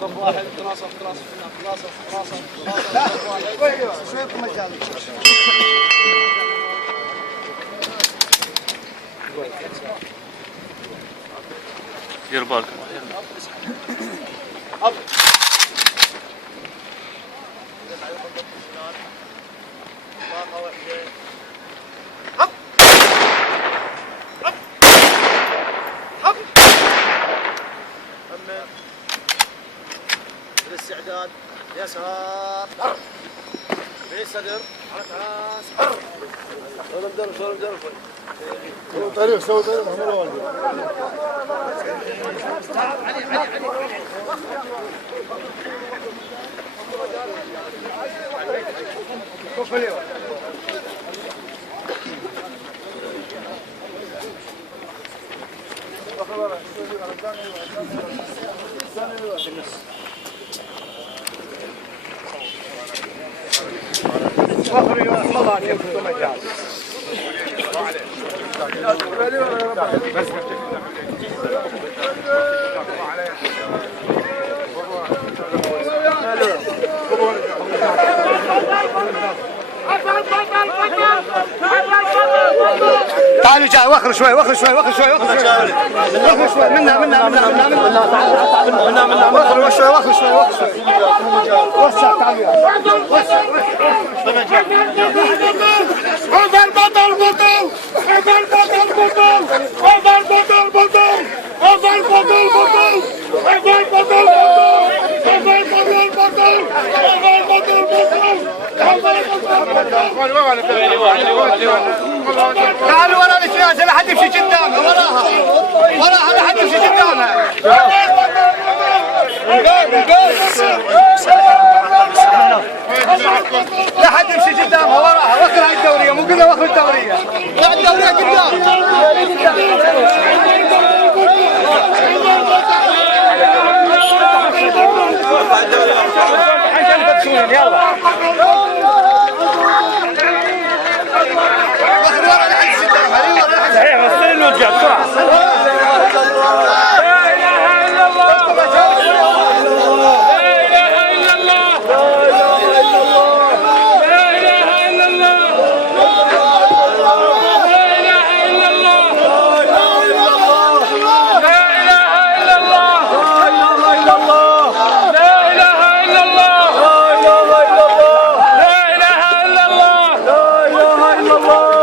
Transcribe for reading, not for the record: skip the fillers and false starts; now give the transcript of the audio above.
صف واحد دراسة شوية مجال دير بالك. الاستعداد يسار في صدر على راس سووا طريق واخري رحم الله عليك مجال تعالوا جاي وخر شوي منا وخر شوي وسع تعالوا تعالوا ورا السياسة لا حد يمشي قدامها وراها لا حد يمشي قدامها لا حد يمشي قدامها وراها وخر هاي الدورية مو كذا وخر الدورية لا الدورية قدام يلا صحيح غسلين وجه بسرعة لا إله إلا الله لا إله إلا الله لا إله إلا الله لا إله إلا الله لا إله إلا الله لا إله إلا الله لا إله إلا الله